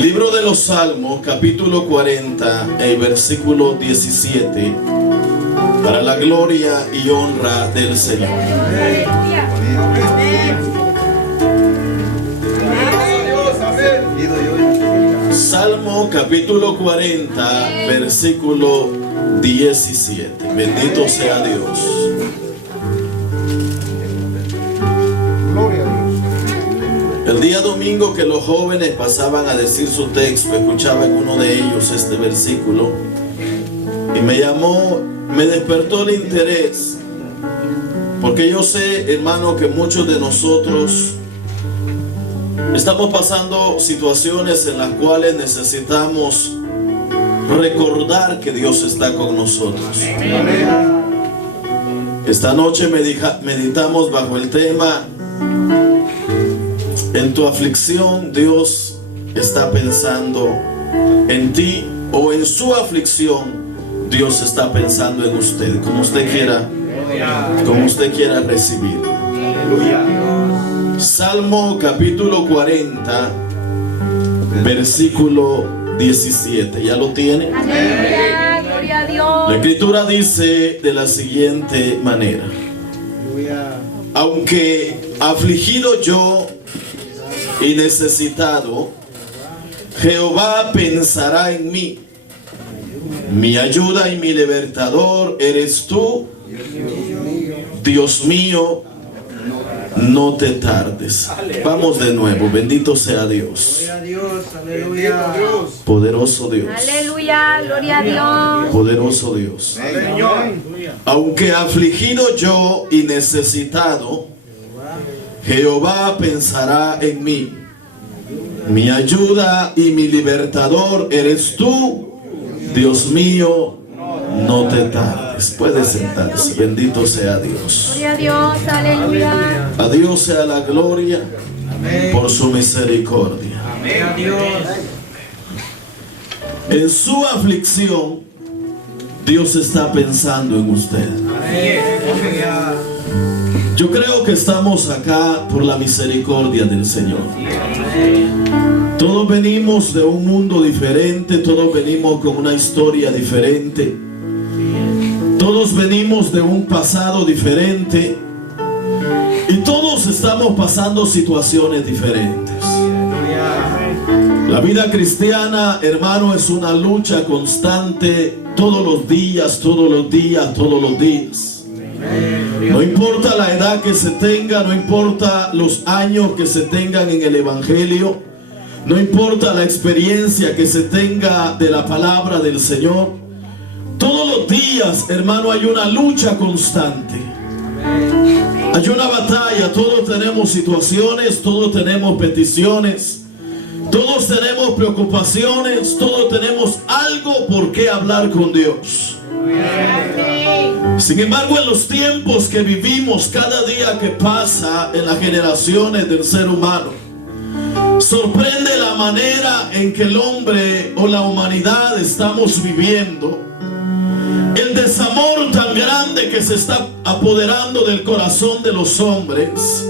Libro de los Salmos, capítulo 40, el versículo 17, para la gloria y honra del Señor. Salmo capítulo 40, versículo 17. Bendito sea Dios. El día domingo que los jóvenes pasaban a decir su texto, escuchaba en uno de ellos este versículo y me despertó el interés, porque yo sé, hermano, que muchos de nosotros estamos pasando situaciones en las cuales necesitamos recordar que Dios está con nosotros. Esta noche meditamos bajo el tema: en tu aflicción Dios está pensando en ti, o en su aflicción Dios está pensando en usted, como usted quiera recibir. Salmo capítulo 40, versículo 17. ¿Ya lo tiene? Aleluya, gloria a Dios. La escritura dice de la siguiente manera: aunque afligido yo y necesitado, Jehová pensará en mí. Mi ayuda y mi libertador eres tú, Dios mío, no te tardes. Vamos de nuevo. Bendito sea Dios. Poderoso Dios. Aleluya, gloria a Dios. Poderoso Dios. Aunque afligido yo y necesitado, Jehová pensará en mí. Mi ayuda y mi libertador eres tú, Dios mío, no te tardes. Puede sentarse. Bendito sea Dios. Gloria a Dios, aleluya. A Dios sea la gloria por su misericordia. En su aflicción, Dios está pensando en usted. Yo creo que estamos acá por la misericordia del Señor. Todos venimos de un mundo diferente, todos venimos con una historia diferente, todos venimos de un pasado diferente y todos estamos pasando situaciones diferentes. La vida cristiana, hermano, es una lucha constante todos los días, todos los días, todos los días. No importa la edad que se tenga, no importa los años que se tengan en el Evangelio, no importa la experiencia que se tenga de la palabra del Señor, todos los días, hermano, hay una lucha constante. Hay una batalla. Todos tenemos situaciones, todos tenemos peticiones, todos tenemos preocupaciones, todos tenemos algo por qué hablar con Dios. Sin embargo, en los tiempos que vivimos, cada día que pasa en las generaciones del ser humano, sorprende la manera en que el hombre o la humanidad estamos viviendo. El desamor tan grande que se está apoderando del corazón de los hombres.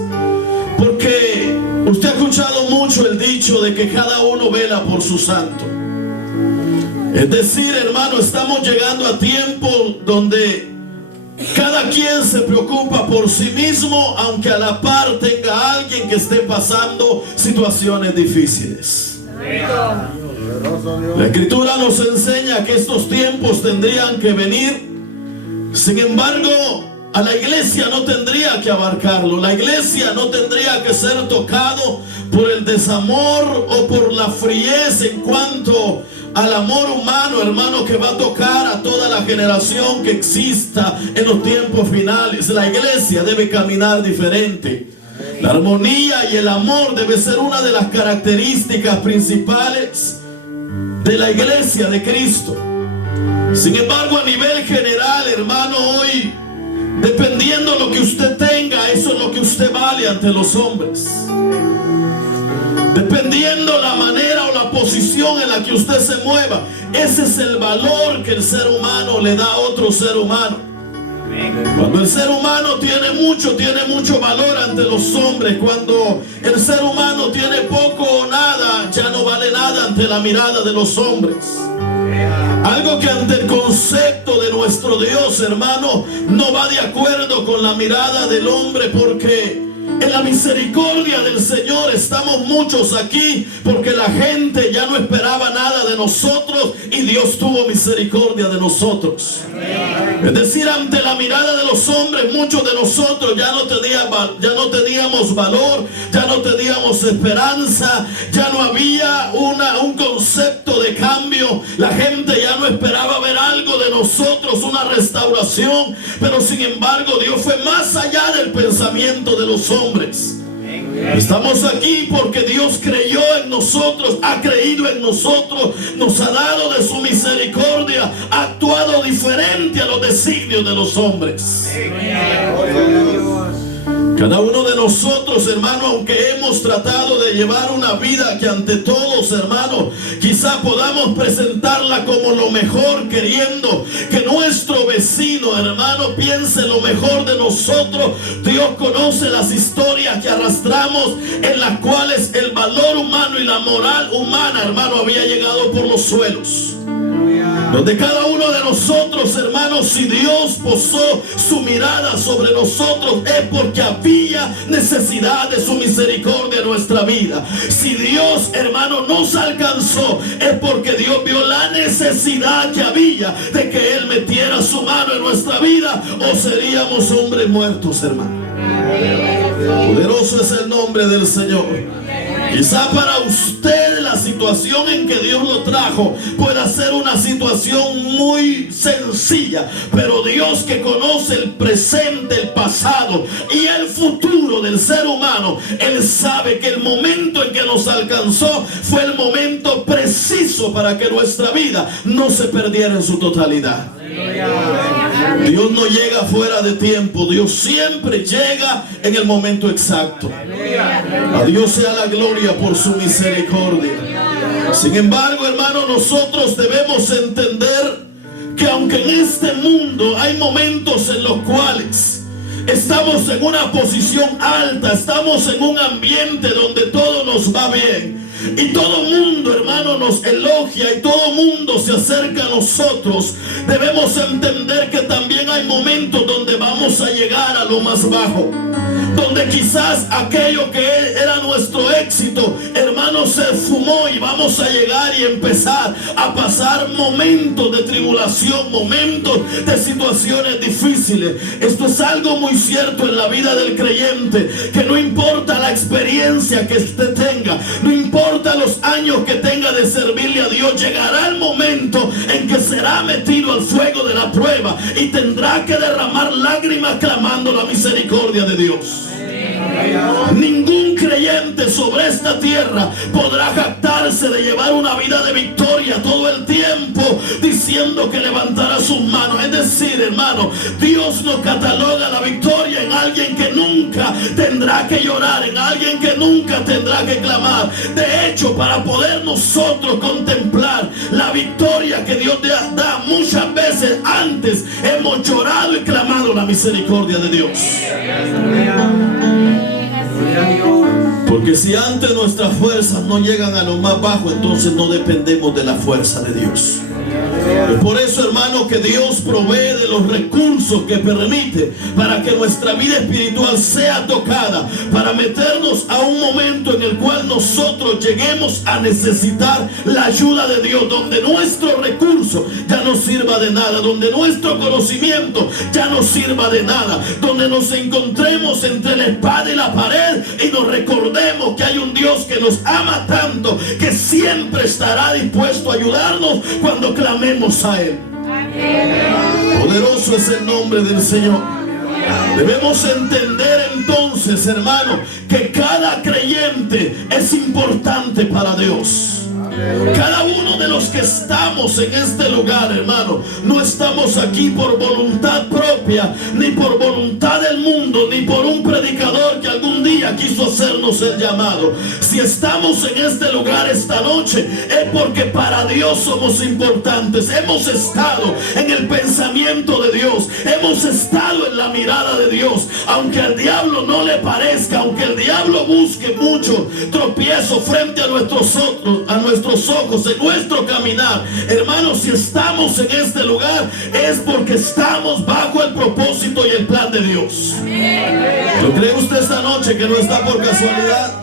Porque usted ha escuchado mucho el dicho de que cada uno vela por su santo. Es decir, hermano, estamos llegando a tiempos donde cada quien se preocupa por sí mismo, aunque a la par tenga a alguien que esté pasando situaciones difíciles. La escritura nos enseña que estos tiempos tendrían que venir. Sin embargo, a la iglesia no tendría que abarcarlo. La iglesia no tendría que ser tocado por el desamor o por la friez en cuanto al amor humano, hermano, que va a tocar a toda la generación que exista en los tiempos finales. La iglesia debe caminar diferente. La armonía y el amor debe ser una de las características principales de la iglesia de Cristo. Sin embargo, a nivel general, hermano, hoy, dependiendo de lo que usted tenga, eso es lo que usted vale ante los hombres. Dependiendo la manera o la posición en la que usted se mueva, ese es el valor que el ser humano le da a otro ser humano. Cuando el ser humano tiene mucho valor ante los hombres. Cuando el ser humano tiene poco o nada, ya no vale nada ante la mirada de los hombres. Algo que ante el concepto de nuestro Dios, hermano, no va de acuerdo con la mirada del hombre, porque en la misericordia del Señor estamos muchos aquí porque la gente ya no esperaba nada de nosotros y Dios tuvo misericordia de nosotros. Es decir, ante la mirada de los hombres, muchos de nosotros ya no teníamos valor, ya no teníamos esperanza, ya no había un concepto de cambio. La gente ya no esperaba ver algo de nosotros, una restauración, pero sin embargo Dios fue más allá del pensamiento de los hombres. Estamos aquí porque Dios creyó en nosotros, ha creído en nosotros, nos ha dado de su misericordia, ha actuado diferente a los designios de los hombres. Cada uno de nosotros, hermano, aunque hemos tratado de llevar una vida que ante todos, hermano, quizá podamos presentarla como lo mejor, queriendo que nuestro vecino, hermano, piense lo mejor de nosotros. Dios conoce las historias que arrastramos, en las cuales el valor humano y la moral humana, hermano, había llegado por los suelos. Donde cada uno de nosotros, hermanos, si Dios posó su mirada sobre nosotros, es porque había necesidad de su misericordia en nuestra vida. Si Dios, hermano, nos alcanzó, es porque Dios vio la necesidad que había de que Él metiera su mano en nuestra vida, o seríamos hombres muertos, hermano. Poderoso es el nombre del Señor. Quizá para usted la situación en que Dios lo trajo pueda ser una situación muy sencilla, pero Dios, que conoce el presente, el pasado y el futuro del ser humano, Él sabe que el momento en que nos alcanzó fue el momento preciso para que nuestra vida no se perdiera en su totalidad. Dios no llega fuera de tiempo, Dios siempre llega en el momento exacto. A Dios sea la gloria por su misericordia. Sin embargo, hermano, nosotros debemos entender que aunque en este mundo hay momentos en los cuales estamos en una posición alta, estamos en un ambiente donde todo nos va bien, y todo mundo, hermano, nos elogia y todo mundo se acerca a nosotros, debemos entender que también hay momentos donde vamos a llegar a lo más bajo, donde quizás aquello que era nuestro éxito, hermano, se esfumó, y vamos a llegar y empezar a pasar momentos de tribulación, momentos de situaciones difíciles. Esto es algo muy cierto en la vida del creyente, que no importa la experiencia que usted tenga, no importa los años que tenga de servirle a Dios, llegará el momento en que será metido al fuego de la prueba y tendrá que derramar lágrimas clamando la misericordia de Dios. Ningún creyente sobre esta tierra podrá jactarse de llevar una vida de victoria todo el tiempo diciendo que levantará sus manos. Es decir, hermano, Dios nos cataloga la victoria en alguien que nunca tendrá que llorar, en alguien que nunca tendrá que clamar. De hecho, para poder nosotros contemplar la victoria que Dios da, muchas veces antes hemos llorado y clamado la misericordia de Dios. Porque si antes nuestras fuerzas no llegan a lo más bajo, entonces no dependemos de la fuerza de Dios. Es por eso, hermano, que Dios provee de los recursos que permite para que nuestra vida espiritual sea tocada, para meternos a un momento en el cual nosotros lleguemos a necesitar la ayuda de Dios, donde nuestro recurso ya no sirva de nada, donde nuestro conocimiento ya no sirva de nada, donde nos encontremos entre la espada y la pared y nos recordemos que hay un Dios que nos ama tanto, que siempre estará dispuesto a ayudarnos cuando clamemos a Él. Poderoso es el nombre del Señor. Debemos entender entonces, hermano, que cada creyente es importante para Dios. Cada uno de los que estamos en este lugar, hermano, no estamos aquí por voluntad propia, ni por voluntad del mundo, ni por un predicador que algún día quiso hacernos el llamado. Si estamos en este lugar esta noche, es porque para Dios somos importantes. Hemos estado en el pensamiento de Dios, hemos estado en la mirada de Dios. Aunque al diablo no le parezca, aunque el diablo busque mucho tropiezo frente a nuestros nuestros ojos, en nuestro caminar. Hermanos, si estamos en este lugar es porque estamos bajo el propósito y el plan de Dios. ¿Lo cree usted esta noche que no está por casualidad?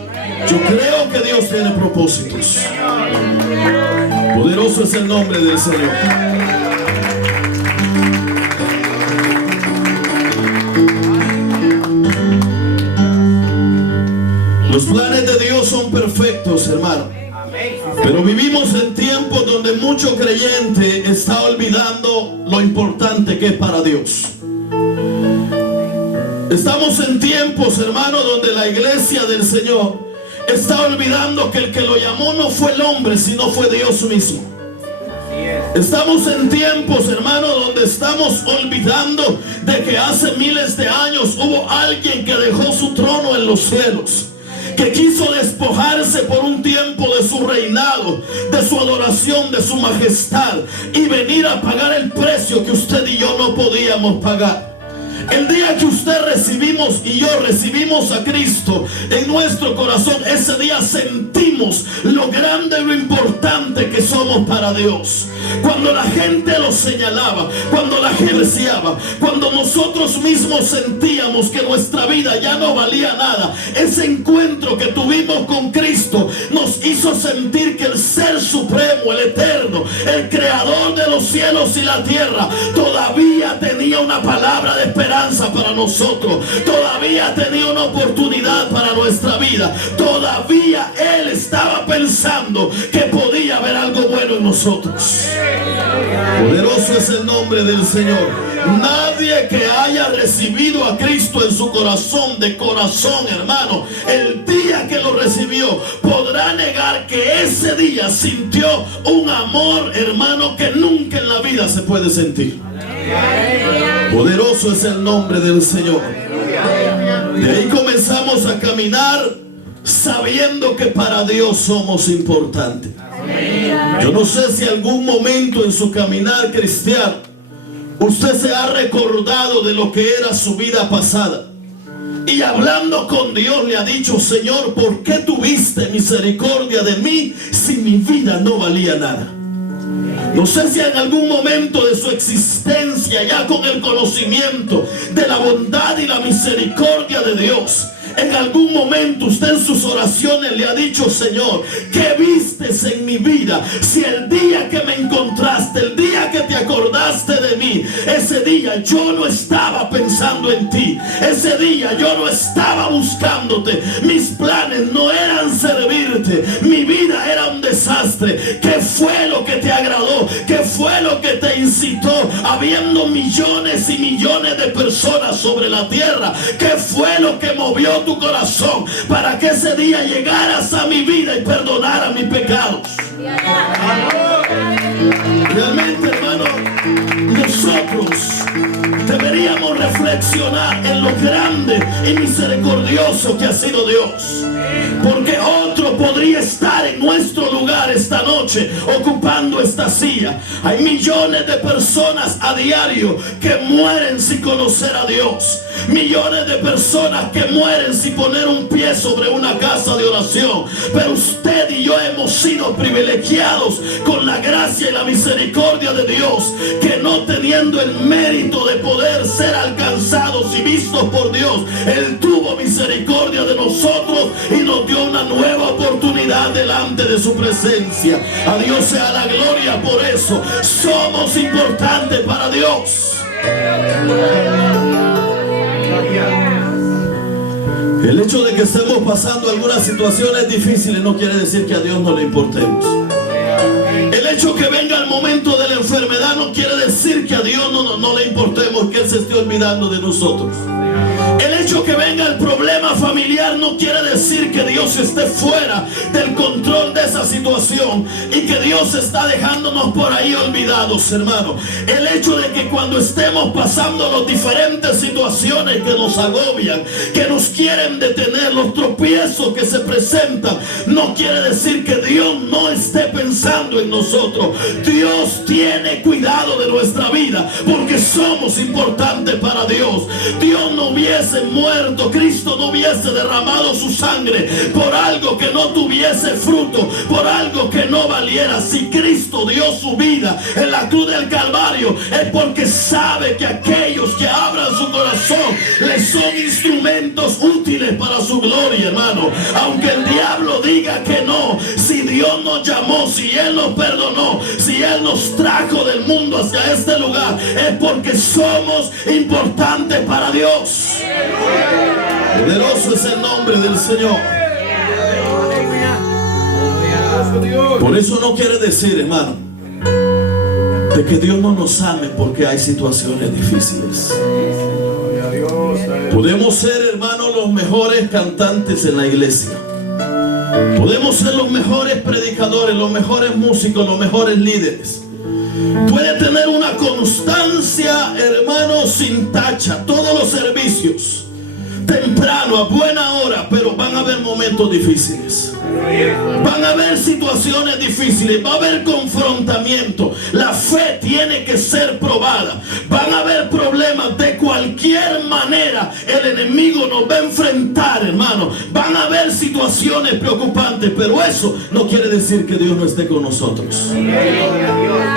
Yo creo que Dios tiene propósitos. Poderoso es el nombre del Señor. Los planes de Dios son perfectos, hermano. Pero vivimos en tiempos donde mucho creyente está olvidando lo importante que es para Dios. Estamos en tiempos, hermano, donde la iglesia del Señor está olvidando que el que lo llamó no fue el hombre, sino fue Dios mismo. Estamos en tiempos, hermano, donde estamos olvidando de que hace miles de años hubo alguien que dejó su trono en los cielos, que quiso despojarse por un tiempo de su reinado, de su adoración, de su majestad, y venir a pagar el precio que usted y yo no podíamos pagar. El día que usted recibimos y yo recibimos a Cristo en nuestro corazón, ese día sentimos lo grande y lo importante que somos para Dios. Cuando la gente lo señalaba, cuando la gente deseaba, cuando nosotros mismos sentíamos que nuestra vida ya no valía nada, ese encuentro que tuvimos con Cristo nos hizo sentir que el Ser Supremo, el Eterno, el Creador de los cielos y la tierra, todavía tenía una palabra de esperanza para nosotros, todavía tenía una oportunidad para nuestra vida, todavía Él estaba pensando que podía haber algo bueno en nosotros. Poderoso es el nombre del Señor. Nadie que haya recibido a Cristo en su corazón, de corazón, hermano, el día que lo recibió, podrá negar que ese día sintió un amor, hermano, que nunca en la vida se puede sentir. Poderoso es el nombre del Señor. De ahí comenzamos a caminar sabiendo que para Dios somos importantes. Yo no sé si algún momento en su caminar cristiano usted se ha recordado de lo que era su vida pasada y hablando con Dios le ha dicho: Señor, ¿por qué tuviste misericordia de mí si mi vida no valía nada? No sé si en algún momento de su existencia, ya con el conocimiento de la bondad y la misericordia de Dios, en algún momento usted en sus oraciones le ha dicho: Señor, ¿qué vistes en mi vida? Si el día que me encontraste, el día que te acordaste de mí, ese día yo no estaba pensando en ti, ese día yo no estaba buscándote, mis planes no eran servirte, mi vida era un desastre. ¿Qué fue lo que te agradó? ¿Qué fue lo que te incitó, habiendo millones y millones de personas sobre la tierra? ¿Qué fue lo que movió tu corazón para que ese día llegaras a mi vida y perdonara mis pecados? Realmente, hermano, nosotros deberíamos reflexionar en lo grande y misericordioso que ha sido Dios, porque otro podría estar en nuestro lugar esta noche ocupando esta silla. Hay millones de personas a diario que mueren sin conocer a Dios, millones de personas que mueren sin poner un pie sobre una casa de oración, pero usted y yo hemos sido privilegiados con la gracia y la misericordia de Dios, que no teniendo el mérito de poder ser alcanzados y vistos por Dios, Él tuvo misericordia de nosotros y nos dio una nueva oportunidad delante de su presencia. A Dios sea la gloria por eso. Somos importantes para Dios. El hecho de que estemos pasando algunas situaciones difíciles no quiere decir que a Dios no le importemos. El hecho que venga el momento de la enfermedad no quiere decir que a Dios no le importemos, que Él se esté olvidando de nosotros. El hecho que venga el problema familiar no quiere decir que Dios esté fuera del control de esa situación y que Dios está dejándonos por ahí olvidados, hermano. El hecho de que cuando estemos pasando las diferentes situaciones que nos agobian, que nos quieren detener, los tropiezos que se presentan, no quiere decir que Dios no esté pensando en nosotros. Dios tiene cuidado de nuestra vida porque somos importantes para Dios. Dios no hubiese muerto, Cristo no hubiese derramado su sangre por algo que no tuviese fruto, por algo que no valía Cristo dio su vida en la cruz del Calvario, es porque sabe que aquellos que abran su corazón les son instrumentos útiles para su gloria, hermano. Aunque el diablo diga que no, si Dios nos llamó, si Él nos perdonó, si Él nos trajo del mundo hacia este lugar, es porque somos importantes para Dios. Poderoso es el nombre del Señor. Por eso no quiere decir, hermano, de que Dios no nos ame porque hay situaciones difíciles. Podemos ser, hermano, los mejores cantantes en la iglesia. Podemos ser los mejores predicadores, los mejores músicos, los mejores líderes. Puede tener una constancia, hermano, sin tacha, todos los servicios, temprano, a buena hora, pero van a haber momentos difíciles. Van a haber situaciones difíciles, va a haber confrontamiento. La fe tiene que ser probada. Van a haber problemas de cualquier manera. El enemigo nos va a enfrentar, hermano. Van a haber situaciones preocupantes, pero eso no quiere decir que Dios no esté con nosotros.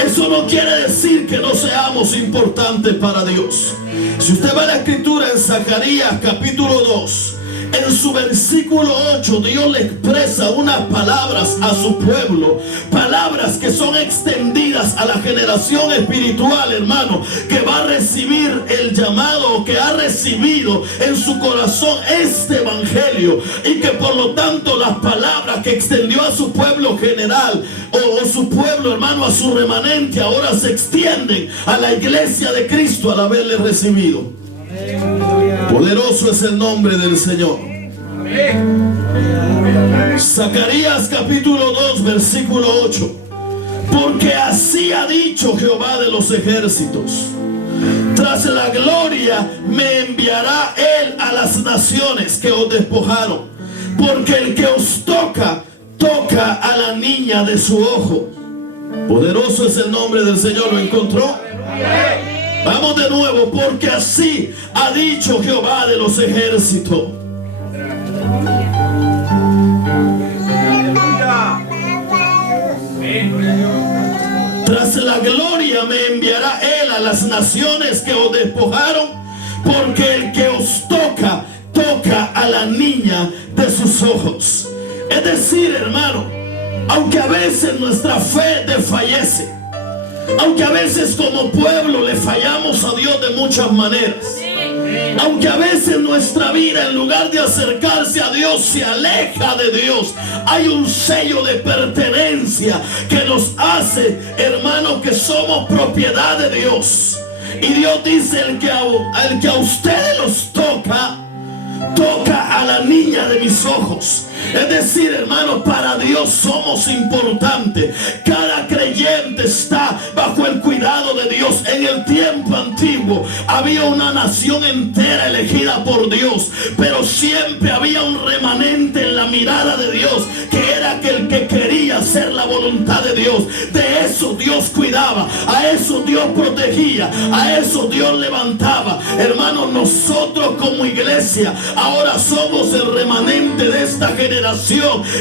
Eso no quiere decir que no seamos importantes para Dios. Si usted va a la escritura en Zacarías capítulo 2, en su versículo 8, Dios le expresa unas palabras a su pueblo, palabras que son extendidas a la generación espiritual, hermano, que va a recibir el llamado, que ha recibido en su corazón este evangelio, y que por lo tanto las palabras que extendió a su pueblo general o su pueblo, hermano, a su remanente, ahora se extienden a la iglesia de Cristo al haberle recibido. Poderoso es el nombre del Señor. Zacarías capítulo 2 versículo 8. Porque así ha dicho Jehová de los ejércitos: tras la gloria me enviará Él a las naciones que os despojaron, porque el que os toca, toca a la niña de su ojo. Poderoso es el nombre del Señor. ¿Lo encontró? Vamos de nuevo. Porque así ha dicho Jehová de los ejércitos. Tras la gloria me enviará Él a las naciones que os despojaron, porque el que os toca, toca a la niña de sus ojos. Es decir, hermano, aunque a veces nuestra fe desfallece, aunque a veces como pueblo le fallamos a Dios de muchas maneras, aunque a veces nuestra vida, en lugar de acercarse a Dios, se aleja de Dios, hay un sello de pertenencia que nos hace, hermano, que somos propiedad de Dios. Y Dios dice: el que a ustedes los toca, toca a la niña de mis ojos. Es decir, hermano, para Dios somos importantes. Cada creyente está bajo el cuidado de Dios. En el tiempo antiguo había una nación entera elegida por Dios, pero siempre había un remanente en la mirada de Dios, que era aquel que quería hacer la voluntad de Dios. De eso Dios cuidaba, a eso Dios protegía, a eso Dios levantaba. Hermanos, nosotros como iglesia ahora somos el remanente de esta generación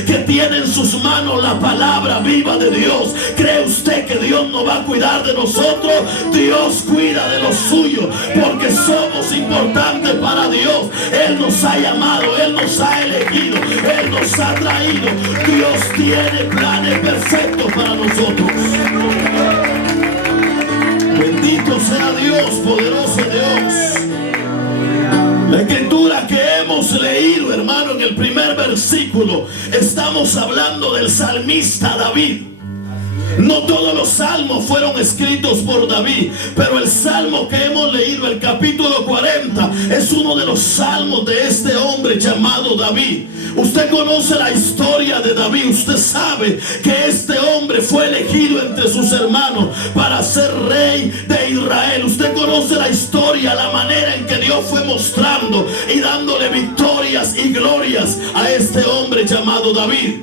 que tiene en sus manos la palabra viva de Dios. ¿Cree usted que Dios no va a cuidar de nosotros? Dios cuida de los suyos, porque somos importantes para Dios. Él nos ha llamado, Él nos ha elegido, Él nos ha traído. Dios tiene planes perfectos para nosotros. Bendito sea Dios, poderoso Dios. La escritura que hemos leído, hermano, en el primer versículo, estamos hablando del salmista David. No todos los salmos fueron escritos por David, pero el salmo que hemos leído, el capítulo 40, es uno de los salmos de este hombre llamado David. Usted conoce la historia de David. Usted sabe que este hombre fue elegido entre sus hermanos para ser rey de Israel. Usted conoce la historia, la manera en que Dios fue mostrando y dándole victorias y glorias a este hombre llamado David.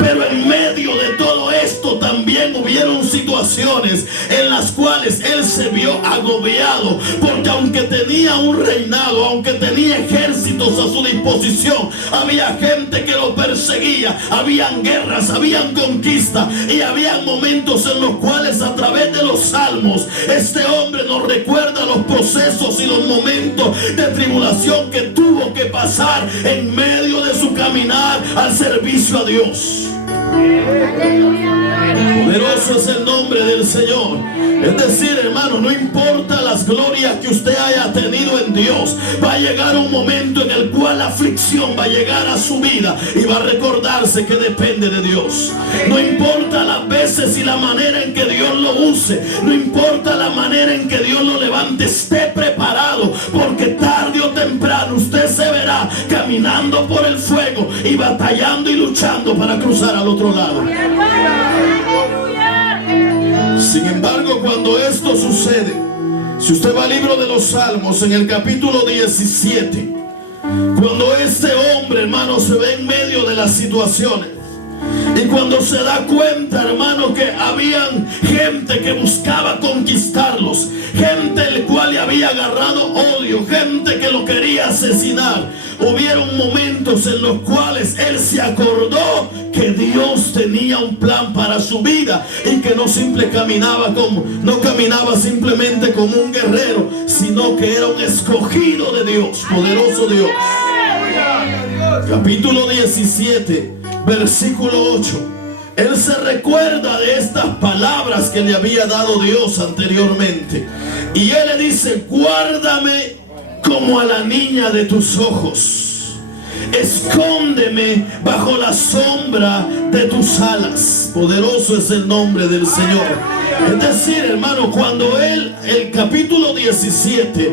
Pero en medio de todo esto también hubieron situaciones situaciones en las cuales él se vio agobiado, porque aunque tenía un reinado, aunque tenía ejércitos a su disposición, había gente que lo perseguía, habían guerras, habían conquistas, y habían momentos en los cuales a través de los salmos este hombre nos recuerda los procesos y los momentos de tribulación que tuvo que pasar en medio de su caminar al servicio a Dios. Poderoso es el nombre del Señor. Es decir, hermano, no importa las glorias que usted haya tenido en Dios, va a llegar un momento en el cual la aflicción va a llegar a su vida y va a recordarse que depende de Dios. No importa las veces y la manera en que Dios lo use, no importa la manera en que Dios lo levante, esté preparado, porque tarde o temprano usted se verá caminando por el fuego y batallando y luchando para cruzar al otro lado. Sin embargo, cuando esto sucede, si usted va al libro de los Salmos, en el capítulo 17, cuando este hombre, hermano, se ve en medio de las situaciones, y cuando se da cuenta, hermano, que habían gente que buscaba conquistarlos, gente el cual le había agarrado odio, gente que lo quería asesinar, hubieron momentos en los cuales él se acordó que Dios tenía un plan para su vida y que no caminaba simplemente como un guerrero, sino que era un escogido de Dios. Poderoso Dios. Capítulo 17, versículo 8. Él se recuerda de estas palabras que le había dado Dios anteriormente, y él le dice: guárdame como a la niña de tus ojos, escóndeme bajo la sombra de tus alas. Poderoso es el nombre del Señor. Es decir, hermano, cuando el capítulo 17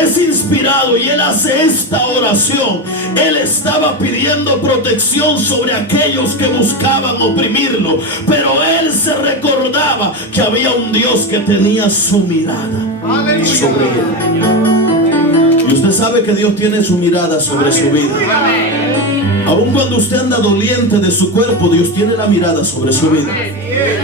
es inspirado y él hace esta oración, él estaba pidiendo protección sobre aquellos que buscaban oprimirlo, pero él se recordaba que había un Dios que tenía su mirada sobre él. Y usted sabe que Dios tiene su mirada sobre su vida. Aun cuando usted anda doliente de su cuerpo, Dios tiene la mirada sobre su vida.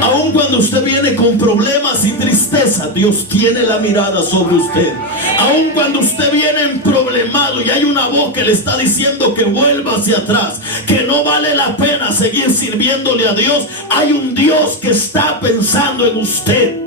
Aun cuando usted viene con problemas y tristeza, Dios tiene la mirada sobre usted. Aun cuando usted viene problemado y hay una voz que le está diciendo que vuelva hacia atrás, que no vale la pena seguir sirviéndole a Dios, hay un Dios que está pensando en usted.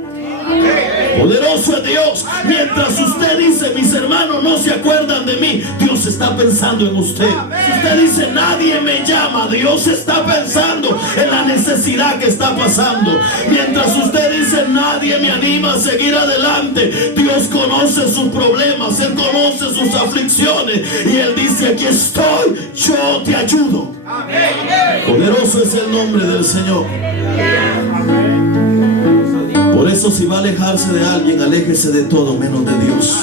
Poderoso es Dios. Mientras usted dice: mis hermanos no se acuerdan de mí, Dios está pensando en usted. Si usted dice: nadie me llama, Dios está pensando en la necesidad que está pasando. Mientras usted dice: nadie me anima a seguir adelante, Dios conoce sus problemas, Él conoce sus aflicciones, y Él dice: aquí estoy, yo te ayudo. Poderoso es el nombre del Señor. Por eso, si va a alejarse de alguien, aléjese de todo menos de Dios.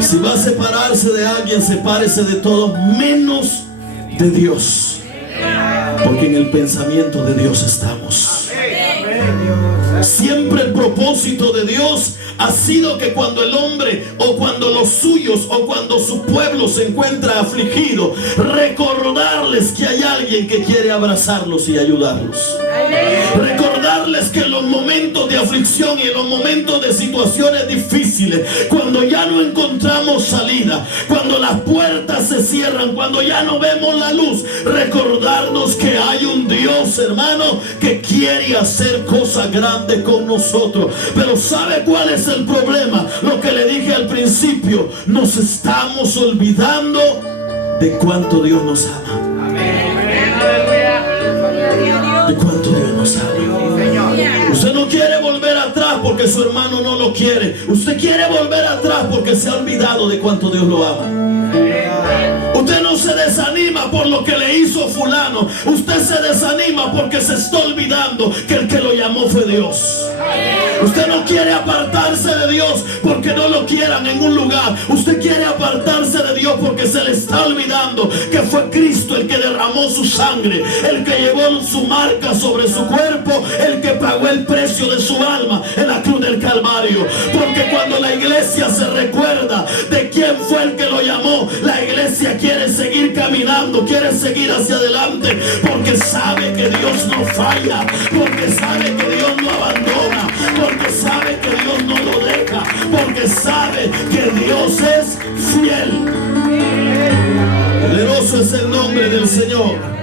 Si va a separarse de alguien, sepárese de todo menos de Dios, porque en el pensamiento de Dios estamos. Siempre el propósito de Dios ha sido que cuando el hombre, o cuando los suyos, o cuando su pueblo se encuentra afligido, recordarles que hay alguien que quiere abrazarlos y ayudarlos. Recordarles que en los momentos de aflicción y en los momentos de situaciones difíciles, cuando ya no encontramos salida, cuando las puertas se cierran, cuando ya no vemos la luz, recordarnos que hay un Dios, hermano, que quiere hacer cosas grandes con nosotros. Pero ¿sabe cuál es el problema? Lo que le dije al principio: nos estamos olvidando de cuánto Dios nos ama. De cuánto Dios nos ama. Usted no quiere volver atrás porque su hermano no lo quiere. Usted quiere volver atrás porque se ha olvidado de cuánto Dios lo ama. Usted no se desanima por lo que le hizo fulano. Usted se desanima porque se está olvidando que el que lo llamó fue Dios. Usted no quiere apartarse de Dios porque no lo quieran en un lugar. Usted quiere apartarse de Dios porque se le está olvidando que fue Cristo el que derramó su sangre, el que llevó su marca sobre su cuerpo, el que pagó el precio de su alma en la cruz del Calvario. Porque cuando cuando la iglesia se recuerda de quién fue el que lo llamó, la iglesia quiere seguir caminando, quiere seguir hacia adelante, porque sabe que Dios no falla, porque sabe que Dios no abandona, porque sabe que Dios no lo deja, porque sabe que Dios es fiel. Poderoso es el nombre del Señor.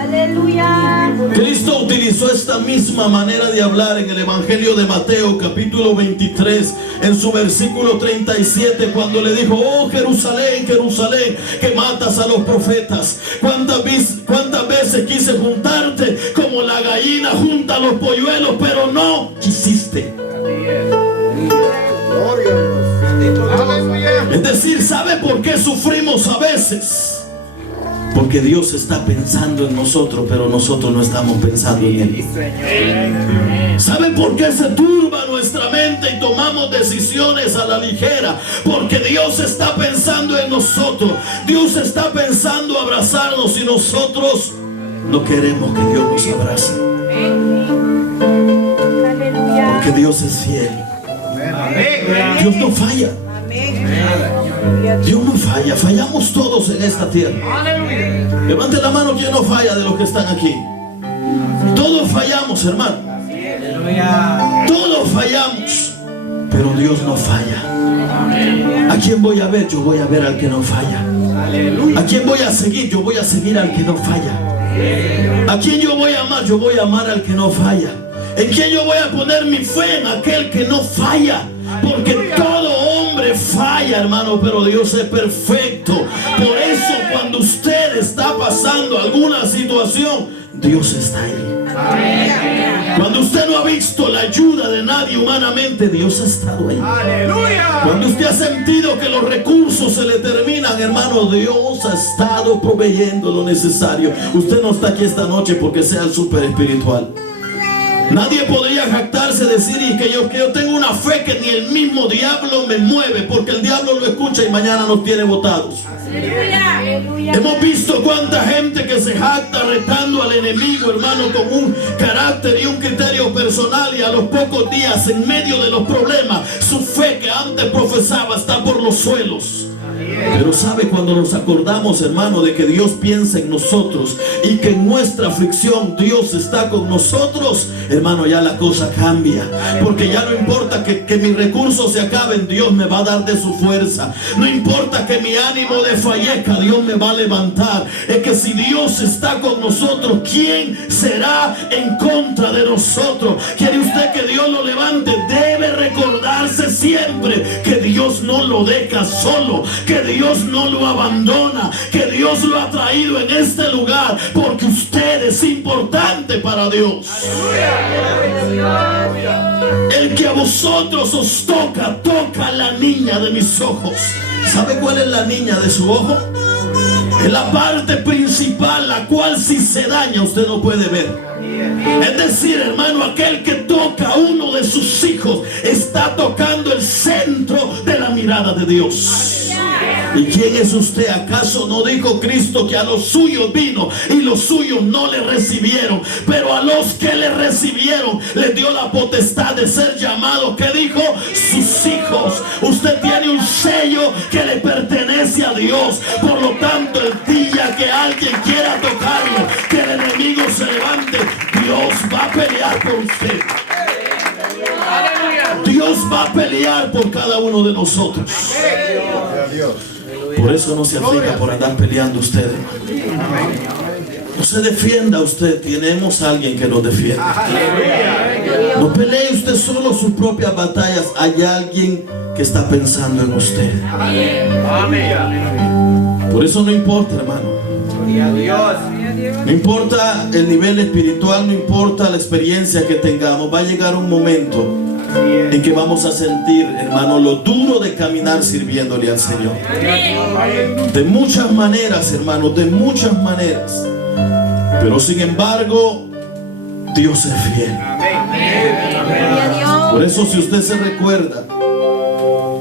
Aleluya. Cristo utilizó esta misma manera de hablar en el Evangelio de Mateo capítulo 23 en su versículo 37, cuando le dijo: oh Jerusalén, Jerusalén, que matas a los profetas. ¿Cuántas veces quise juntarte como la gallina junta los polluelos, pero no quisiste? Es decir, ¿sabe por qué sufrimos a veces? Porque Dios está pensando en nosotros, pero nosotros no estamos pensando en Él. ¿Sabe por qué se turba nuestra mente y tomamos decisiones a la ligera? Porque Dios está pensando en nosotros. Dios está pensando abrazarnos y nosotros no queremos que Dios nos abrace. Porque Dios es fiel. Dios no falla. Dios no falla, fallamos todos en esta tierra. Levante la mano quien no falla de los que están aquí. Todos fallamos, hermano. Todos fallamos, pero Dios no falla. ¿A quién voy a ver? Yo voy a ver al que no falla. ¿A quién voy a seguir? Yo voy a seguir al que no falla. ¿A quién yo voy a amar? Yo voy a amar al que no falla. ¿En quién yo voy a poner mi fe? En aquel que no falla. Porque todo hombre falla, hermano, pero Dios es perfecto. Por eso cuando usted está pasando alguna situación, Dios está ahí. Cuando usted no ha visto la ayuda de nadie humanamente, Dios ha estado ahí. Cuando usted ha sentido que los recursos se le terminan, hermano, Dios ha estado proveyendo lo necesario. Usted no está aquí esta noche porque sea el súper espiritual. Nadie podría jactarse, decir y que yo tengo una fe que ni el mismo diablo me mueve, porque el diablo lo escucha y mañana nos tiene botados. Hemos visto cuánta gente que se jacta retando al enemigo, hermano, con un carácter y un criterio personal, y a los pocos días, en medio de los problemas, su fe que antes profesaba está por los suelos. Pero sabe, cuando nos acordamos, hermano, de que Dios piensa en nosotros y que en nuestra aflicción Dios está con nosotros, hermano, ya la cosa cambia. Porque ya no importa que mis recursos se acaben, Dios me va a dar de su fuerza. No importa que mi ánimo desfallezca, Dios me va a levantar. Es que si Dios está con nosotros, ¿quién será en contra de nosotros? ¿Quiere usted que Dios lo levante? Debe recordarse siempre que Dios no lo deja solo, que Dios no lo abandona, que Dios lo ha traído en este lugar porque usted es importante para Dios. El que a vosotros os toca, toca a la niña de mis ojos. ¿Sabe cuál es la niña de su ojo? Es la parte principal, la cual si se daña usted no puede ver. Es decir, hermano, aquel que toca a uno de sus hijos está tocando el centro de la mirada de Dios. ¿Y quién es usted? ¿Acaso no dijo Cristo que a los suyos vino y los suyos no le recibieron? Pero a los que le recibieron les dio la potestad de ser llamados, ¿qué dijo? Sus hijos. Usted tiene un sello que le pertenece a Dios. Por lo tanto, el día que alguien quiera tocarlo, que el enemigo se levante, Dios va a pelear por usted. Dios va a pelear por cada uno de nosotros. Por eso no se aflija por andar peleando usted. No se defienda usted. Tenemos a alguien que nos defiende. No pelee usted solo sus propias batallas. Hay alguien que está pensando en usted. Por eso no importa, hermano. No importa el nivel espiritual, no importa la experiencia que tengamos. Va a llegar un momento en que vamos a sentir, hermano, lo duro de caminar sirviéndole al Señor. De muchas maneras, hermano, de muchas maneras. Pero sin embargo, Dios es fiel. Por eso, si usted se recuerda,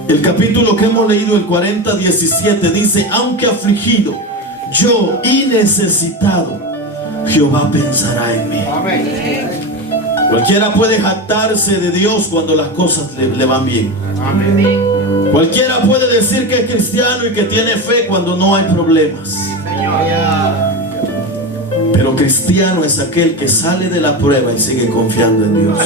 el capítulo que hemos leído, el 40:17, dice: aunque afligido yo y necesitado, Jehová pensará en mí. Cualquiera puede jactarse de Dios cuando las cosas le van bien. Cualquiera puede decir que es cristiano y que tiene fe cuando no hay problemas. Pero cristiano es aquel que sale de la prueba y sigue confiando en Dios.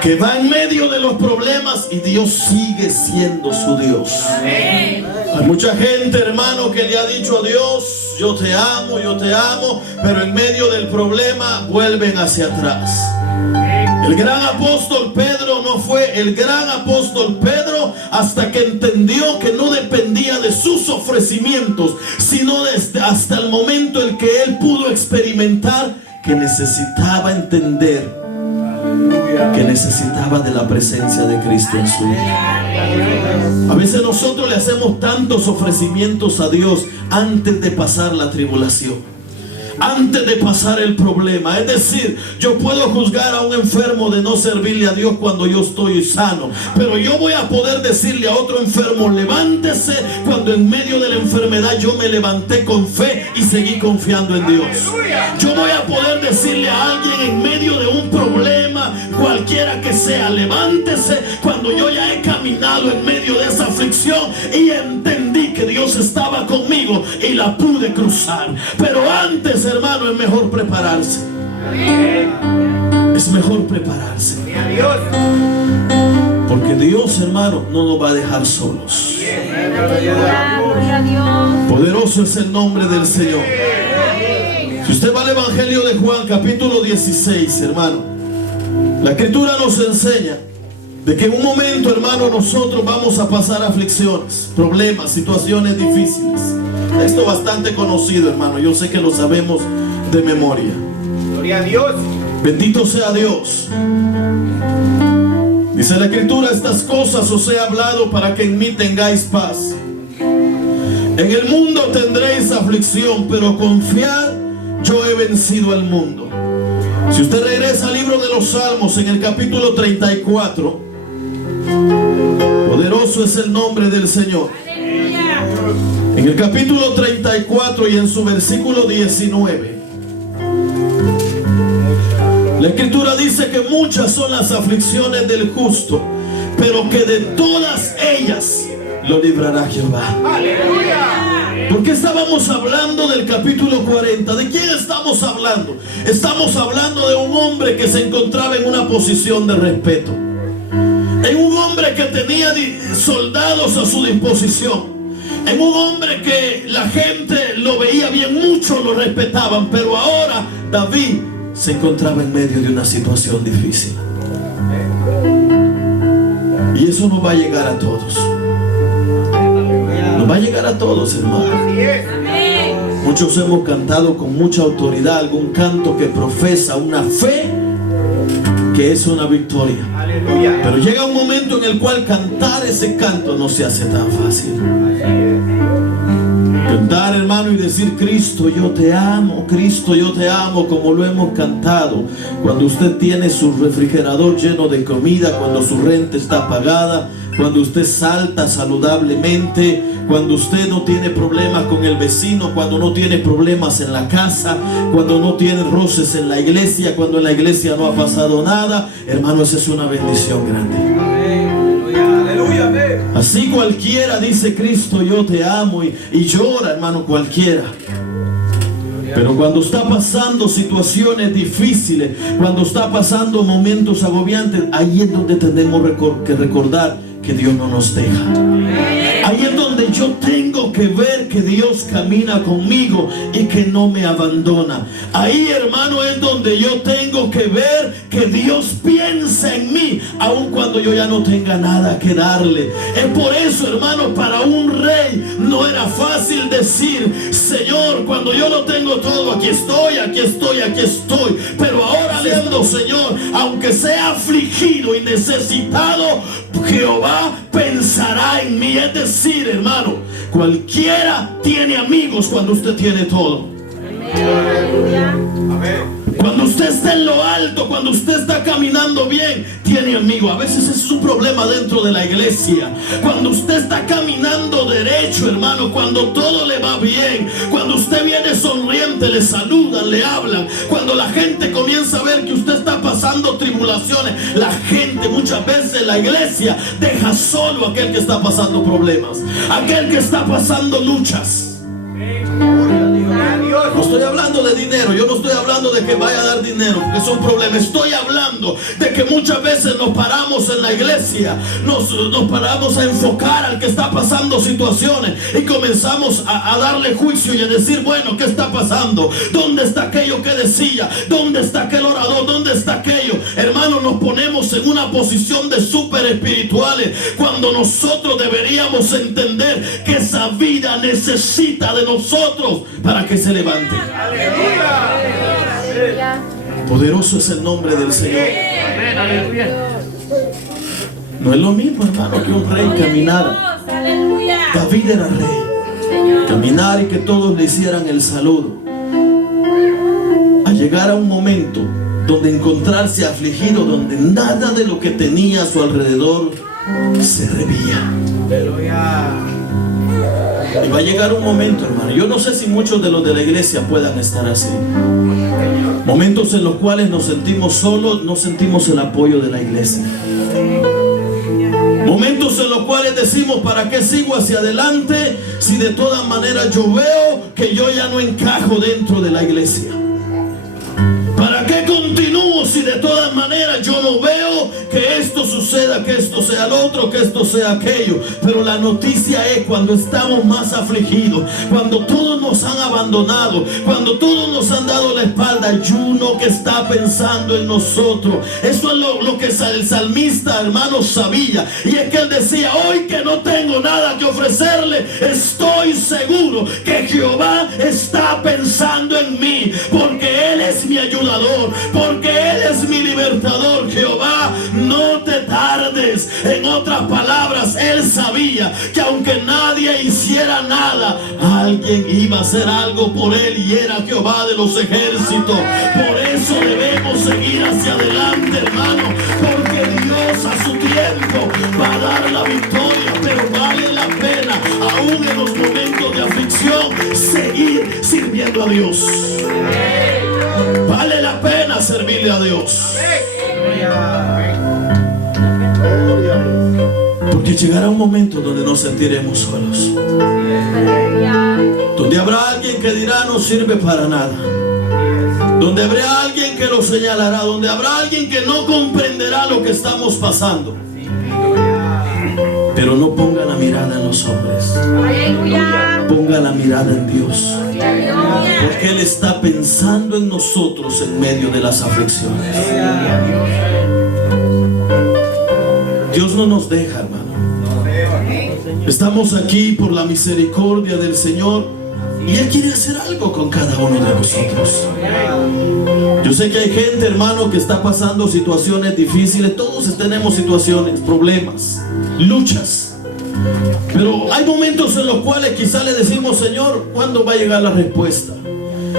Que va en medio de los problemas y Dios sigue siendo su Dios. Hay mucha gente, hermano, que le ha dicho a Dios: yo te amo, pero en medio del problema vuelven hacia atrás. El gran apóstol Pedro no fue el gran apóstol Pedro hasta que entendió que no dependía de sus ofrecimientos, sino hasta el momento en que él pudo experimentar que necesitaba entender que necesitaba de la presencia de Cristo en su vida. A veces nosotros le hacemos tantos ofrecimientos a Dios antes de pasar la tribulación, antes de pasar el problema. Es decir, yo puedo juzgar a un enfermo de no servirle a Dios cuando yo estoy sano, pero yo voy a poder decirle a otro enfermo: levántese, cuando en medio de la enfermedad yo me levanté con fe y seguí confiando en Dios. Yo voy a poder decirle a alguien en medio de un problema, cualquiera que sea: levántese, cuando yo ya he caminado en medio de esa aflicción y entendí que Dios estaba conmigo y la pude cruzar. Pero antes, hermano, es mejor prepararse. Es mejor prepararse. Porque Dios, hermano, no nos va a dejar solos. Poderoso es el nombre del Señor. Si usted va al Evangelio de Juan, capítulo 16, hermano, la Escritura nos enseña de que en un momento, hermano, nosotros vamos a pasar aflicciones, problemas, situaciones difíciles. Esto bastante conocido, hermano. Yo sé que lo sabemos de memoria. Gloria a Dios. Bendito sea Dios. Dice la Escritura: estas cosas os he hablado para que en mí tengáis paz. En el mundo tendréis aflicción, pero confiad, yo he vencido al mundo. Si usted regresa al libro de los Salmos, en el capítulo 34, poderoso es el nombre del Señor. En el capítulo 34 y en su versículo 19, la Escritura dice que muchas son las aflicciones del justo, pero que de todas ellas lo librará Jehová. ¿Por qué estábamos hablando del capítulo 40? ¿De quién estamos hablando? Estamos hablando de un hombre que se encontraba en una posición de respeto, en un hombre que tenía soldados a su disposición, en un hombre que la gente lo veía bien, muchos lo respetaban. Pero ahora David se encontraba en medio de una situación difícil. Y eso no va a llegar a todos. No va a llegar a todos, hermano. Muchos hemos cantado con mucha autoridad algún canto que profesa una fe que es una victoria. Pero llega un momento en el cual cantar ese canto no se hace tan fácil. Cantar, hermano, y decir: Cristo, yo te amo, Cristo, yo te amo, como lo hemos cantado. Cuando usted tiene su refrigerador lleno de comida, cuando su renta está pagada, cuando usted salta saludablemente, cuando usted no tiene problemas con el vecino, cuando no tiene problemas en la casa, cuando no tiene roces en la iglesia, cuando en la iglesia no ha pasado nada, hermano, esa es una bendición grande. Así cualquiera dice: Cristo, yo te amo, y llora, hermano, cualquiera. Pero cuando está pasando situaciones difíciles, cuando está pasando momentos agobiantes, ahí es donde tenemos que recordar que Dios no nos deja. Ahí es donde yo tengo que ver que Dios camina conmigo y que no me abandona. Ahí, hermano, es donde yo tengo que ver que Dios piensa en mí, aun cuando yo ya no tenga nada que darle. Es por eso, hermano, para un rey no era fácil decir: Señor, cuando yo lo tengo todo, aquí estoy, aquí estoy, aquí estoy. Pero ahora le ando: Señor, aunque sea afligido y necesitado, Jehová pensará en mí. Es decir, hermano, cualquiera tiene amigos cuando usted tiene todo. Cuando usted está en lo alto, cuando usted está caminando bien, tiene amigos. A veces es un problema dentro de la iglesia. Cuando usted está caminando derecho, hermano, cuando todo le va bien, cuando usted viene sonriente, le saludan, le hablan, cuando la gente comienza a ver que usted está pasando tribulaciones. La gente muchas veces en la iglesia deja solo a aquel que está pasando problemas, aquel que está pasando luchas. No estoy hablando de dinero, yo no estoy hablando de que vaya a dar dinero, porque es un problema. Estoy hablando de que muchas veces nos paramos en la iglesia, nos paramos a enfocar al que está pasando situaciones y comenzamos a darle juicio y a decir, bueno, ¿qué está pasando? ¿Dónde está aquello que decía? ¿Dónde está aquel orador? ¿Dónde está aquello? Hermanos, nos ponemos en una posición de súper espirituales cuando nosotros deberíamos entender que esa vida necesita de nosotros para que se levante. Poderoso es el nombre del Señor. No es lo mismo, hermano, que un rey caminara. David era rey. Caminar y que todos le hicieran el saludo. A llegar a un momento donde encontrarse afligido, donde nada de lo que tenía a su alrededor se revía. Y va a llegar un momento, hermano, yo no sé si muchos de los de la iglesia puedan estar así. Momentos en los cuales nos sentimos solos, no sentimos el apoyo de la iglesia. Momentos en los cuales decimos, ¿para qué sigo hacia adelante si de todas maneras yo veo que yo ya no encajo dentro de la iglesia? ¿Para qué continúo si de todas maneras yo no veo que esto suceda, que esto sea lo otro, que esto sea aquello? Pero la noticia es cuando estamos más afligidos, cuando todos nos han abandonado, cuando todos nos han dado la espalda, hay uno que está pensando en nosotros. Eso es lo que el salmista, hermano, sabía. Y es que él decía, hoy que no tengo nada que ofrecerle, estoy seguro que Jehová está pensando en mí, porque Él es mi ayudador, porque Él es mi libertador. Jehová, no te tardes. En otras palabras, él sabía que aunque nadie hiciera nada, alguien iba a hacer algo por él, y era Jehová de los ejércitos. Por eso debemos seguir hacia adelante, hermano, porque Dios a su tiempo va a dar la victoria. Pero vale la pena, aún en los momentos de aflicción, seguir sirviendo a Dios. Vale la pena servirle a Dios. Porque llegará un momento donde nos sentiremos solos, donde habrá alguien que dirá no sirve para nada, donde habrá alguien que lo señalará, donde habrá alguien que no comprenderá lo que estamos pasando. Pero no ponga la mirada en los hombres, ponga la mirada en Dios, porque Él está pensando en nosotros en medio de las aflicciones. Dios no nos deja, hermano. Estamos aquí por la misericordia del Señor, y Él quiere hacer algo con cada uno de nosotros. Yo sé que hay gente, hermano, que está pasando situaciones difíciles. Todos tenemos situaciones, problemas, luchas. Pero hay momentos en los cuales quizá le decimos, Señor, ¿cuándo va a llegar la respuesta?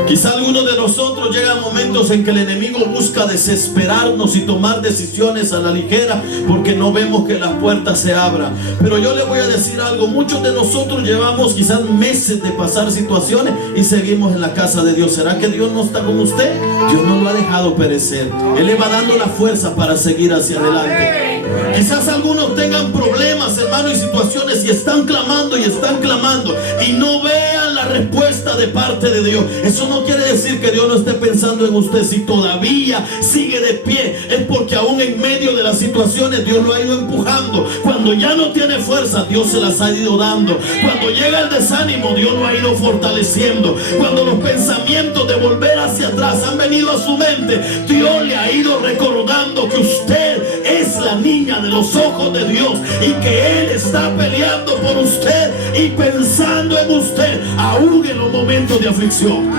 Quizá algunos de nosotros llegan momentos en que el enemigo busca desesperarnos y tomar decisiones a la ligera porque no vemos que las puertas se abran. Pero yo le voy a decir algo, muchos de nosotros llevamos quizás meses de pasar situaciones y seguimos en la casa de Dios. ¿Será que Dios no está con usted? Dios no lo ha dejado perecer. Él le va dando la fuerza para seguir hacia adelante. Quizás algunos tengan problemas, hermano, y situaciones, y están clamando y no vean la respuesta de parte de Dios. Eso no quiere decir que Dios no esté pensando en usted. Si todavía sigue de pie, es porque aún en medio de las situaciones Dios lo ha ido empujando. Cuando ya no tiene fuerza, Dios se las ha ido dando. Cuando llega el desánimo, Dios lo ha ido fortaleciendo. Cuando los pensamientos de volver hacia atrás han venido a su mente, Dios le ha ido recordando que usted es la niña de los ojos de Dios y que Él está peleando por usted y pensando en usted, aún en los momentos de aflicción.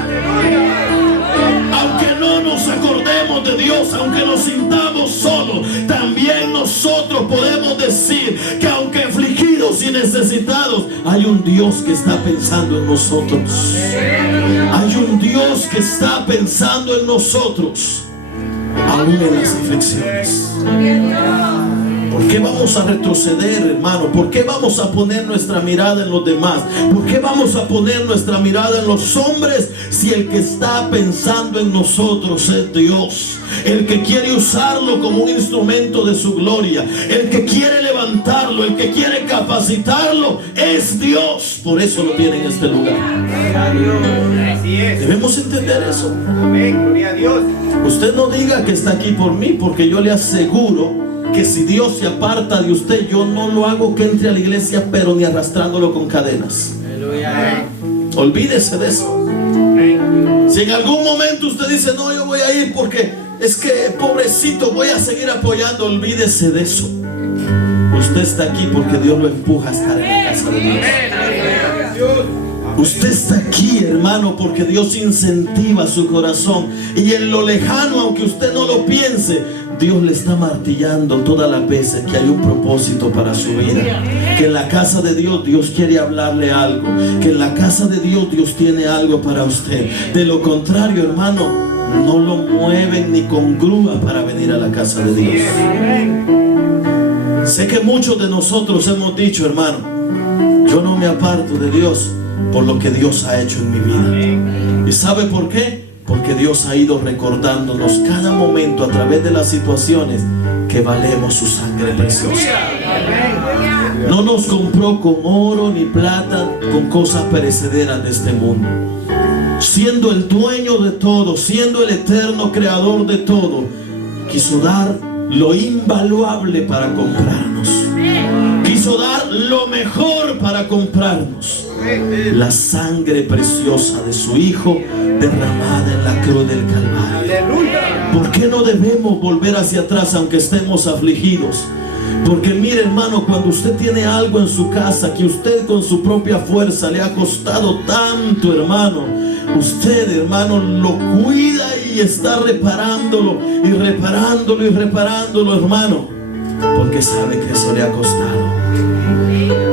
Aunque no nos acordemos de Dios, aunque nos sintamos solos, también nosotros podemos decir que aunque afligidos y necesitados, hay un Dios que está pensando en nosotros. Hay un Dios que está pensando en nosotros, aún en las aflicciones. ¿Por qué vamos a retroceder, hermano? ¿Por qué vamos a poner nuestra mirada en los demás? ¿Por qué vamos a poner nuestra mirada en los hombres si el que está pensando en nosotros es Dios? El que quiere usarlo como un instrumento de su gloria, el que quiere levantarlo, el que quiere capacitarlo es Dios. Por eso lo tiene en este lugar. Debemos entender eso. Gloria a Dios. Usted no diga que está aquí por mí, porque yo le aseguro que si Dios se aparta de usted, yo no lo hago que entre a la iglesia, pero ni arrastrándolo con cadenas. Olvídese de eso. Si en algún momento usted dice, no, yo voy a ir porque es que pobrecito, voy a seguir apoyando, olvídese de eso. Usted está aquí porque Dios lo empuja a estar en la casa de Dios. Usted está aquí, hermano, porque Dios incentiva su corazón. Y en lo lejano, aunque usted no lo piense, Dios le está martillando todas las veces que hay un propósito para su vida. Que en la casa de Dios, Dios quiere hablarle algo. Que en la casa de Dios, Dios tiene algo para usted. De lo contrario, hermano, no lo mueven ni con grúa para venir a la casa de Dios. Sé que muchos de nosotros hemos dicho, hermano, yo no me aparto de Dios por lo que Dios ha hecho en mi vida. ¿Y sabe por qué? Porque Dios ha ido recordándonos cada momento a través de las situaciones que valemos su sangre preciosa. No nos compró con oro ni plata, con cosas perecederas de este mundo. Siendo el dueño de todo, siendo el eterno creador de todo, quiso dar lo invaluable para comprarnos. Quiso dar lo mejor para comprarnos. La sangre preciosa de su Hijo derramada en la cruz del Calvario. ¿Por qué no debemos volver hacia atrás aunque estemos afligidos? Porque mire, hermano, cuando usted tiene algo en su casa que usted con su propia fuerza le ha costado tanto, hermano, usted, hermano, lo cuida y está reparándolo y reparándolo y reparándolo, hermano, porque sabe que eso le ha costado.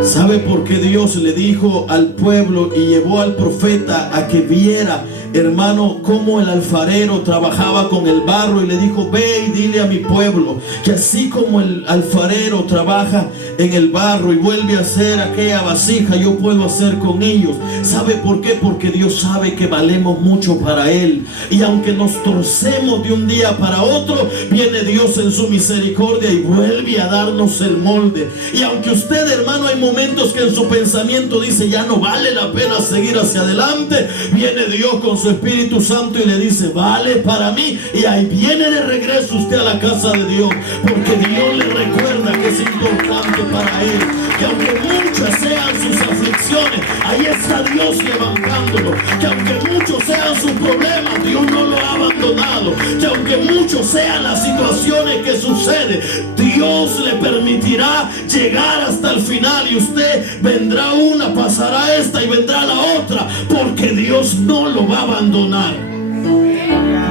¿Sabe por qué Dios le dijo al pueblo y llevó al profeta a que viera, hermano, cómo el alfarero trabajaba con el barro? Y le dijo, ve y dile a mi pueblo que así como el alfarero trabaja en el barro y vuelve a hacer aquella vasija, yo puedo hacer con ellos. ¿Sabe por qué? Porque Dios sabe que valemos mucho para Él. Y aunque nos torcemos de un día para otro, viene Dios en su misericordia y vuelve a darnos el molde. Y aunque usted, hermano, hay momentos que en su pensamiento dice, ya no vale la pena seguir hacia adelante, viene Dios con su Espíritu Santo y le dice, vale para mí. Y ahí viene de regreso usted a la casa de Dios, porque Dios le recuerda que es importante para Él, que aunque muchas sean sus aflicciones, ahí está Dios levantándolo. Que aunque muchos sean sus problemas, Dios no lo ha abandonado. Que aunque muchos sean las situaciones que suceden, Dios le permitirá llegar hasta el final. Y usted vendrá una, pasará esta y vendrá la otra, porque Dios no lo va a abandonar.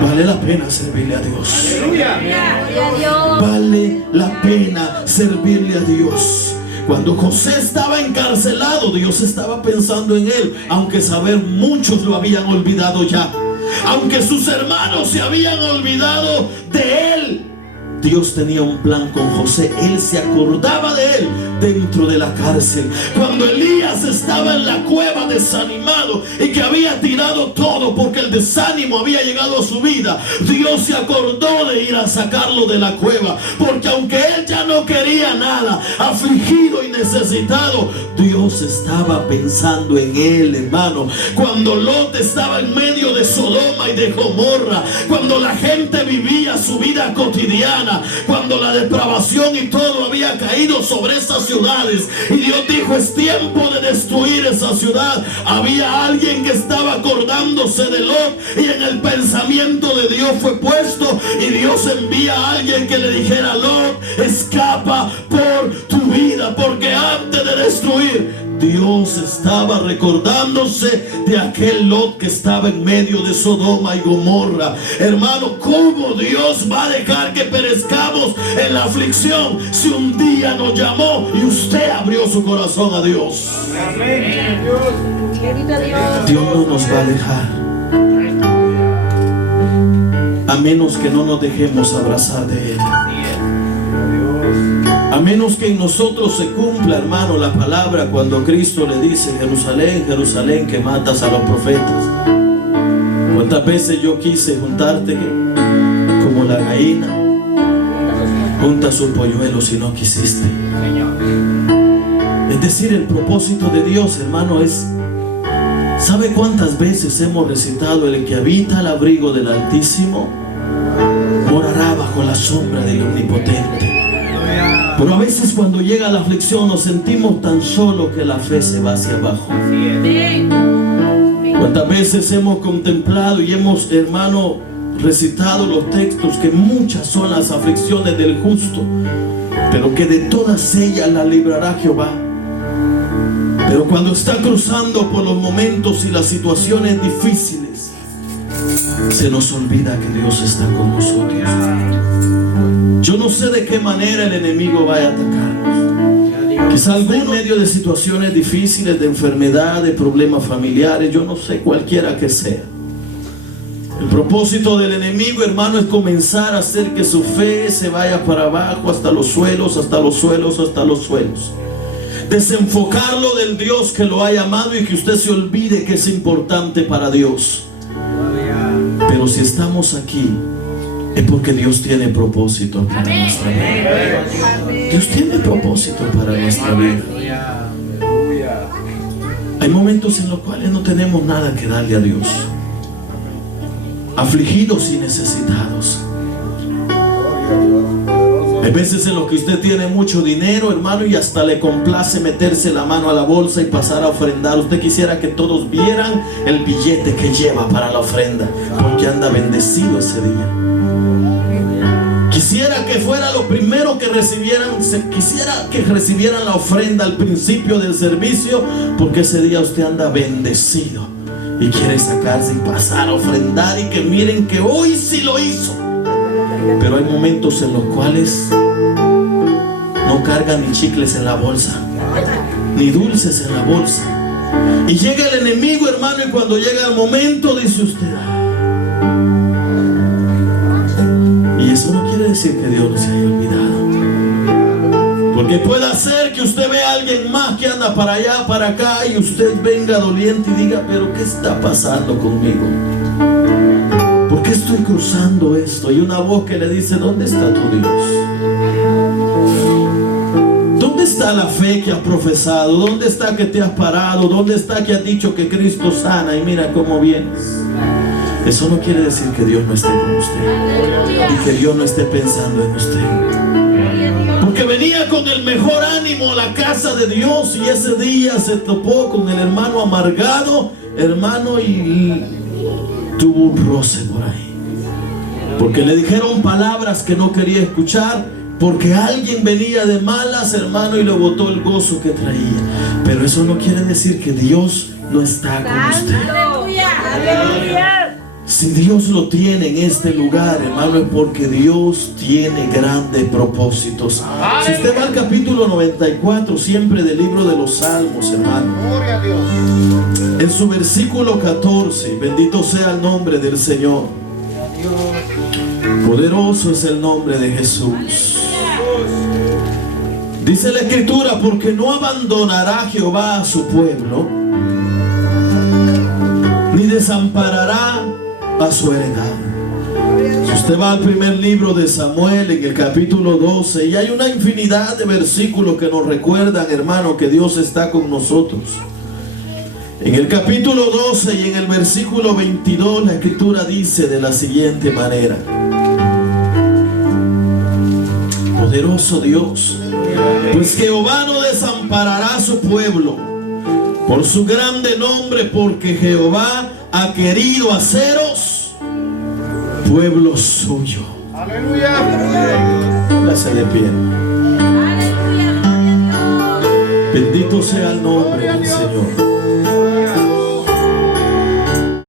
Vale la pena servirle a Dios. Vale la pena servirle a Dios. Cuando José estaba encarcelado, Dios estaba pensando en él, aunque saber muchos lo habían olvidado ya. Aunque sus hermanos se habían olvidado de él, Dios tenía un plan con José. Él se acordaba de él dentro de la cárcel. Cuando Elías estaba en la cueva desanimado y que había tirado todo porque el desánimo había llegado a su vida, Dios se acordó de ir a sacarlo de la cueva. Porque aunque él ya no quería nada, afligido y necesitado, Dios estaba pensando en él, hermano. Cuando Lot estaba en medio de Sodoma y de Gomorra, cuando la gente vivía su vida cotidiana, cuando la depravación y todo había caído sobre esas ciudades y Dios dijo, es tiempo de destruir esa ciudad, había alguien que estaba acordándose de Lot, y en el pensamiento de Dios fue puesto, y Dios envía a alguien que le dijera, Lot, escapa por tu vida, porque antes de destruir, Dios estaba recordándose de aquel Lot que estaba en medio de Sodoma y Gomorra. Hermano, ¿cómo Dios va a dejar que perezcamos en la aflicción si un día nos llamó y usted abrió su corazón a Dios? Dios no nos va a dejar, a menos que no nos dejemos abrazar de Él. A menos que en nosotros se cumpla, hermano, la palabra cuando Cristo le dice: Jerusalén, Jerusalén, que matas a los profetas. ¿Cuántas veces yo quise juntarte como la gallina junta sus polluelos y no quisiste? Es decir, el propósito de Dios, hermano, es... ¿Sabe cuántas veces hemos recitado: el que habita al abrigo del Altísimo morará bajo la sombra del Omnipotente? Pero a veces cuando llega la aflicción nos sentimos tan solos que la fe se va hacia abajo. ¿Cuántas veces hemos contemplado y hemos, hermano, recitado los textos que muchas son las aflicciones del justo, pero que de todas ellas la librará Jehová? Pero cuando está cruzando por los momentos y las situaciones difíciles, se nos olvida que Dios está con nosotros. Yo no sé de qué manera el enemigo va a atacarnos. Quizá algún medio de situaciones difíciles, de enfermedad, de problemas familiares, yo no sé, cualquiera que sea. El propósito del enemigo, hermano, es comenzar a hacer que su fe se vaya para abajo, hasta los suelos, hasta los suelos, hasta los suelos. Desenfocarlo del Dios que lo ha llamado y que usted se olvide que es importante para Dios. Pero si estamos aquí, es porque Dios tiene propósito para nuestra vida. Dios tiene propósito para nuestra vida. Hay momentos en los cuales no tenemos nada que darle a Dios, afligidos y necesitados. Hay veces en los que usted tiene mucho dinero, hermano, y hasta le complace meterse la mano a la bolsa y pasar a ofrendar. Usted quisiera que todos vieran el billete que lleva para la ofrenda, porque anda bendecido ese día. Quisiera que fuera lo primero que recibieran, quisiera que recibieran la ofrenda al principio del servicio, porque ese día usted anda bendecido y quiere sacarse y pasar a ofrendar y que miren que hoy sí lo hizo. Pero hay momentos en los cuales no cargan ni chicles en la bolsa, ni dulces en la bolsa. Y llega el enemigo, hermano, y cuando llega el momento dice usted: y eso no quiere decir que Dios no se haya olvidado, porque puede ser que usted vea a alguien más que anda para allá, para acá, y usted venga doliente y diga: pero ¿qué está pasando conmigo? ¿Por qué estoy cruzando esto? Y una voz que le dice: ¿dónde está tu Dios? ¿Dónde está la fe que has profesado? ¿Dónde está que te has parado? ¿Dónde está que has dicho que Cristo sana y mira cómo vienes? Eso no quiere decir que Dios no esté con usted y que Dios no esté pensando en usted, porque venía con el mejor ánimo a la casa de Dios y ese día se topó con el hermano amargado, hermano, y tuvo un roce por ahí, porque le dijeron palabras que no quería escuchar, porque alguien venía de malas, hermano, y le botó el gozo que traía. Pero eso no quiere decir que Dios no está con usted. Si Dios lo tiene en este lugar, hermano, es porque Dios tiene grandes propósitos. Si usted va al capítulo 94 siempre del libro de los Salmos, hermano, en su versículo 14, bendito sea el nombre del Señor. Poderoso es el nombre de Jesús. Dice la Escritura: porque no abandonará Jehová a su pueblo, ni desamparará a su heredad. Si usted va al primer libro de Samuel, en el capítulo 12, y hay una infinidad de versículos que nos recuerdan, hermano, que Dios está con nosotros. En el capítulo 12 y en el versículo 22, la Escritura dice de la siguiente manera: poderoso Dios, pues Jehová no desamparará a su pueblo por su grande nombre, porque Jehová ha querido haceros pueblo suyo. Aleluya. Póngase de pie. Bendito sea el nombre del Señor.